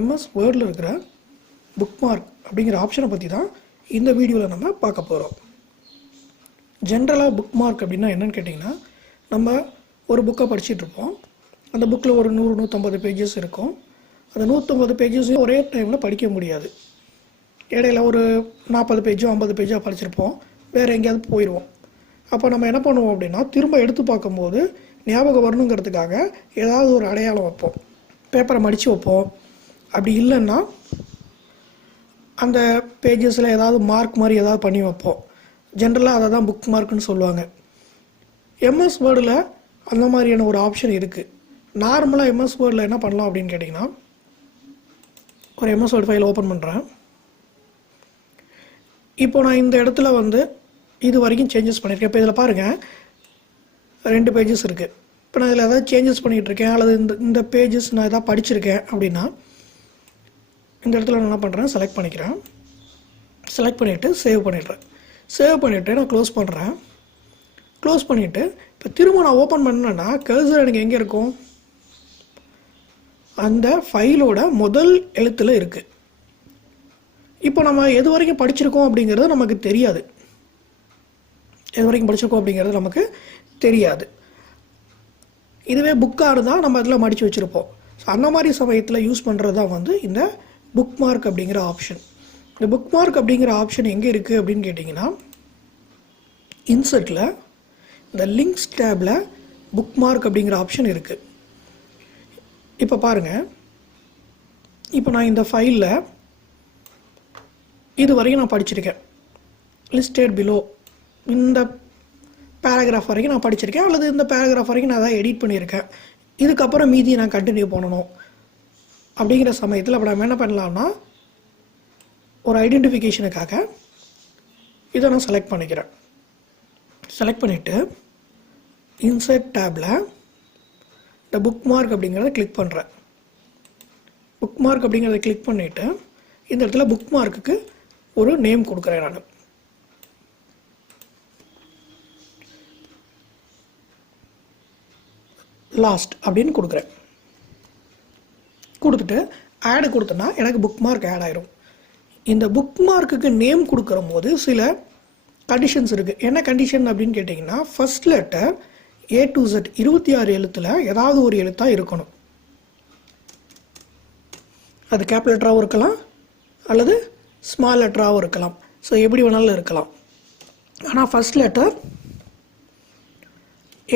MS வேர்டில் இருக்கிற bookmark அப்படிங்கிற ஆப்ஷனை பற்றி தான் இந்த வீடியோவில் நம்ம பார்க்க போகிறோம். ஜென்ரலாக புக்மார்க் அப்படின்னா என்னென்னு கேட்டிங்கன்னா, நம்ம ஒரு புக்கை படிச்சுட்ருப்போம். அந்த புக்கில் ஒரு 100-150 பேஜஸ் இருக்கும். அந்த 150 பேஜஸையும் ஒரே டைமில் படிக்க முடியாது. இடையில ஒரு 40 பேஜோ 50 பேஜோ படிச்சிருப்போம், வேறு எங்கேயாவது போயிடுவோம். அப்போ நம்ம என்ன பண்ணுவோம் அப்படின்னா, திரும்ப எடுத்து பார்க்கும்போது ஞாபகம் வரணுங்கிறதுக்காக ஏதாவது ஒரு அடையாளம் வைப்போம், பேப்பரை மடித்து வைப்போம். அப்படி இல்லைன்னா அந்த பேஜஸில் ஏதாவது மார்க் மாதிரி ஏதாவது பண்ணி வைப்போம். ஜென்ரலாக அதை தான் புக் மார்க்குன்னு சொல்லுவாங்க. எம்எஸ் வேர்டில் அந்த மாதிரியான ஒரு ஆப்ஷன் இருக்குது. நார்மலாக எம்எஸ் வேர்டில் என்ன பண்ணலாம் அப்படின்னு கேட்டிங்கன்னா, ஒரு எம்எஸ் வேர்டு ஃபைல் ஓப்பன் பண்ணுறேன். இப்போ நான் இந்த இடத்துல இது வரைக்கும் சேஞ்சஸ் பண்ணியிருக்கேன். இப்போ இதில் பாருங்கள், 2 பேஜஸ் இருக்குது. இப்போ நான் இதில் ஏதாவது சேஞ்சஸ் பண்ணிகிட்ருக்கேன் அல்லது இந்த பேஜஸ் நான் எதாவது படிச்சிருக்கேன் அப்படின்னா, இந்த இடத்துல நான் என்ன பண்ணுறேன், செலக்ட் பண்ணிக்கிறேன். செலக்ட் பண்ணிவிட்டு சேவ் பண்ணிடுறேன். சேவ் பண்ணிவிட்டு நான் க்ளோஸ் பண்ணுறேன். க்ளோஸ் பண்ணிவிட்டு இப்போ திரும்ப நான் ஓப்பன் பண்ணேன்னா கர்சர் எனக்கு எங்கே இருக்கும், அந்த ஃபைலோட முதல் எழுத்தில் இருக்குது. இப்போ நம்ம எது வரைக்கும் படிச்சிருக்கோம் அப்படிங்கிறது நமக்கு தெரியாது. எது வரைக்கும் படிச்சிருக்கோம் அப்படிங்கிறது நமக்கு தெரியாது. இதுவே புக்காக இருந்தால் நம்ம அதில் மடித்து வச்சுருப்போம். ஸோ அந்த மாதிரி சமயத்தில் யூஸ் பண்ணுறது தான் இந்த புக்மார்க் அப்படிங்கிற ஆப்ஷன். இந்த புக்மார்க் அப்படிங்கிற ஆப்ஷன் எங்கே இருக்குது அப்படின்னு கேட்டிங்கன்னா, இன்சர்ட்டில் இந்த லிங்க்ஸ் டேபில் புக்மார்க் அப்படிங்கிற ஆப்ஷன் இருக்குது. இப்போ பாருங்கள், இப்போ நான் இந்த ஃபைலில் இது வரைக்கும் நான் படிச்சிருக்கேன். லிஸ்டட் பிலோ இந்த பேராகிராஃப் வரைக்கும் நான் படிச்சிருக்கேன், அல்லது இந்த பேராகிராஃப் வரைக்கும் நான் தான் எடிட் பண்ணியிருக்கேன். இதுக்கப்புறம் மீதி நான் கண்டினியூ பண்ணணும் அப்படிங்கிற சமயத்தில் அப்போ நம்ம என்ன பண்ணலாம்னா, ஒரு ஐடென்டிஃபிகேஷனுக்காக இதை நான் செலக்ட் பண்ணிக்கிறேன். செலக்ட் பண்ணிவிட்டு இன்சர்ட் டேபில் இந்த புக்மார்க் அப்படிங்கிறத கிளிக் பண்ணுறேன். புக்மார்க் அப்படிங்கிறத கிளிக் பண்ணிவிட்டு இந்த இடத்துல புக்மார்க்குக்கு ஒரு நேம் கொடுக்குறேன். நான் லாஸ்ட் அப்படின்னு கொடுக்குறேன். கொடுத்துட்டு ஆடு கொடுத்தேன்னா எனக்கு புக்மார்க் ஆட் ஆயிரும். இந்த புக்மார்க்குக்கு நேம் கொடுக்குற போது சில கண்டிஷன்ஸ் இருக்குது. என்ன கண்டிஷன் அப்படின்னு கேட்டிங்கன்னா, first letter A to Z 26 எழுத்தில் ஏதாவது ஒரு எழுத்தாக இருக்கணும். அது கேப் லெட்டராகவும் இருக்கலாம் அல்லது ஸ்மால் லெட்டராகவும் இருக்கலாம். ஸோ எப்படி வேணாலும் இருக்கலாம். ஆனால் first letter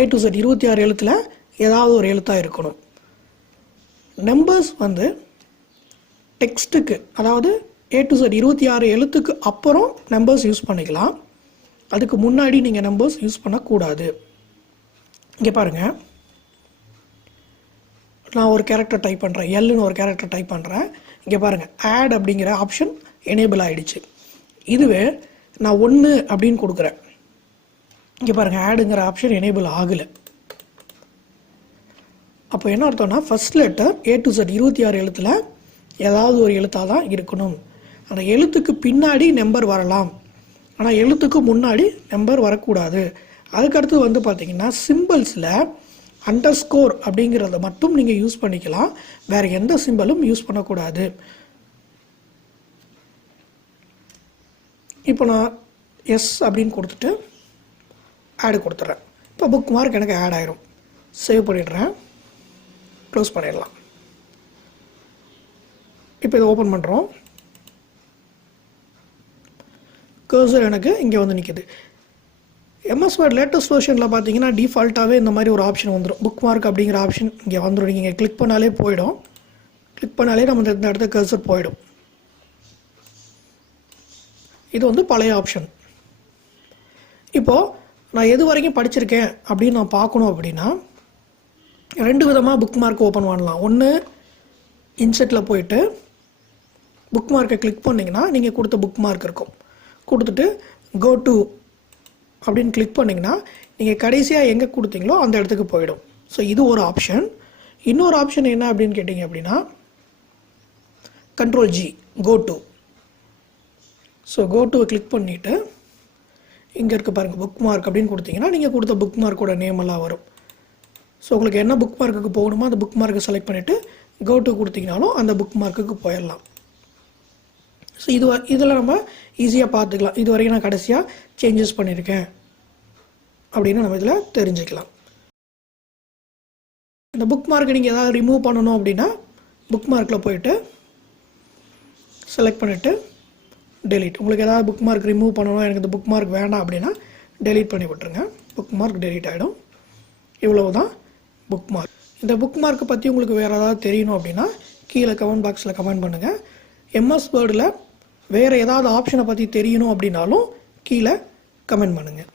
A to Z 26 எழுத்தில் ஏதாவது ஒரு எழுத்தாக இருக்கணும். நம்பர்ஸ் டெக்ஸ்ட்டுக்கு, அதாவது A to Z 26 எழுத்துக்கு அப்புறம் நம்பர்ஸ் யூஸ் பண்ணிக்கலாம். அதுக்கு முன்னாடி நீங்கள் நம்பர்ஸ் யூஸ் பண்ணக்கூடாது. இங்கே பாருங்கள், நான் ஒரு கேரக்டர் டைப் பண்ணுறேன், எல்லுன்னு ஒரு கேரக்டர் டைப் பண்ணுறேன். இங்கே பாருங்கள், ஆட் அப்படிங்கிற ஆப்ஷன் எனேபிள் ஆகிடுச்சு. இதுவே நான் 1 அப்படின்னு கொடுக்குறேன். இங்கே பாருங்கள், ஆடுங்கிற ஆப்ஷன் எனேபிள் ஆகலை. அப்போ என்ன அர்த்தம்னா, first letter A to Z 26 எழுத்தில் ஏதாவது ஒரு எழுத்தாக தான் இருக்கணும். அந்த எழுத்துக்கு பின்னாடி நம்பர் வரலாம், ஆனால் எழுத்துக்கு முன்னாடி நம்பர் வரக்கூடாது. அதுக்கடுத்து பார்த்திங்கன்னா, சிம்பிள்ஸில் அண்டர்ஸ்கோர் அப்படிங்கிறத மட்டும் நீங்கள் யூஸ் பண்ணிக்கலாம், வேறு எந்த சிம்பிளும் யூஸ் பண்ணக்கூடாது. இப்போ நான் எஸ் அப்படின்னு கொடுத்துட்டு ஆடு கொடுத்துட்றேன். இப்போ புக் மார்க் எனக்கு ஆட் ஆயிரும். சேவ் பண்ணிடுறேன், க்ளோஸ் பண்ணிடலாம். இப்போ இதை ஓப்பன் பண்ணுறோம். கர்சர் எனக்கு இங்கே நிற்கிது. எம்எஸ் வேர்ட் லேட்டஸ்ட் வெர்ஷனில் பார்த்தீங்கன்னா டிஃபால்ட்டாகவே இந்த மாதிரி ஒரு ஆப்ஷன் வந்துடும். புக் மார்க் அப்படிங்கிற ஆப்ஷன் இங்கே வந்துடும். நீங்கள் கிளிக் பண்ணாலே போயிடும். கிளிக் பண்ணாலே நம்ம இந்த இடத்த கர்சர் போயிடும். இது பழைய ஆப்ஷன். இப்போது நான் எது வரைக்கும் படிச்சிருக்கேன் அப்படின்னு நான் பார்க்கணும் அப்படின்னா, 2 விதமாக புக் மார்க் ஓப்பன் பண்ணலாம். ஒன்று, இன்செட்டில் போயிட்டு புக் மார்க்கை கிளிக் பண்ணிங்கன்னா நீங்கள் கொடுத்த புக் மார்க் இருக்கும். கொடுத்துட்டு கோ டு அப்படின்னு கிளிக் பண்ணிங்கன்னா நீங்கள் கடைசியாக எங்கே கொடுத்தீங்களோ அந்த இடத்துக்கு போயிடும். ஸோ இது ஒரு ஆப்ஷன். இன்னொரு ஆப்ஷன் என்ன அப்படின்னு கேட்டிங்க அப்படின்னா, Ctrl G, go to. So go டுவை கிளிக் பண்ணிவிட்டு இங்கே இருக்க பாருங்கள், புக் மார்க் அப்படின்னு கொடுத்தீங்கன்னா நீங்கள் கொடுத்த புக் மார்க்கோட நேம் எல்லாம் வரும். ஸோ உங்களுக்கு என்ன புக் மார்க்குக்கு போகணுமோ அந்த புக் மார்க்கை செலக்ட் பண்ணிவிட்டு கோ டு கொடுத்தீங்கனாலும் அந்த புக் மார்க்குக்கு போயிடலாம். ஸோ இதில் நம்ம ஈஸியாக பார்த்துக்கலாம் இது வரைக்கும் நான் கடைசியாக சேஞ்சஸ் பண்ணியிருக்கேன் அப்படின்னு நம்ம இதில் தெரிஞ்சுக்கலாம். இந்த புக் மார்க்கை நீங்கள் ஏதாவது ரிமூவ் பண்ணணும் அப்படின்னா புக் மார்க்கில் போயிட்டு செலக்ட் பண்ணிவிட்டு டெலீட். உங்களுக்கு ஏதாவது புக் மார்க் ரிமூவ் பண்ணணும், எனக்கு இந்த புக் மார்க் வேண்டாம் அப்படின்னா டெலீட் பண்ணி விட்டுருங்க. புக் மார்க் டெலீட் ஆகிடும். இவ்வளவு தான் புக் மார்க். இந்த புக் மார்க்கை பற்றி உங்களுக்கு வேறு ஏதாவது தெரியணும் அப்படின்னா கீழே கமெண்ட் பாக்ஸில் கமெண்ட் பண்ணுங்கள். எம்எஸ் வேர்டில் வேறு ஏதாவது ஆப்ஷனை பற்றி தெரியணும் அப்படின்னாலும் கீழே கமெண்ட் பண்ணுங்கள்.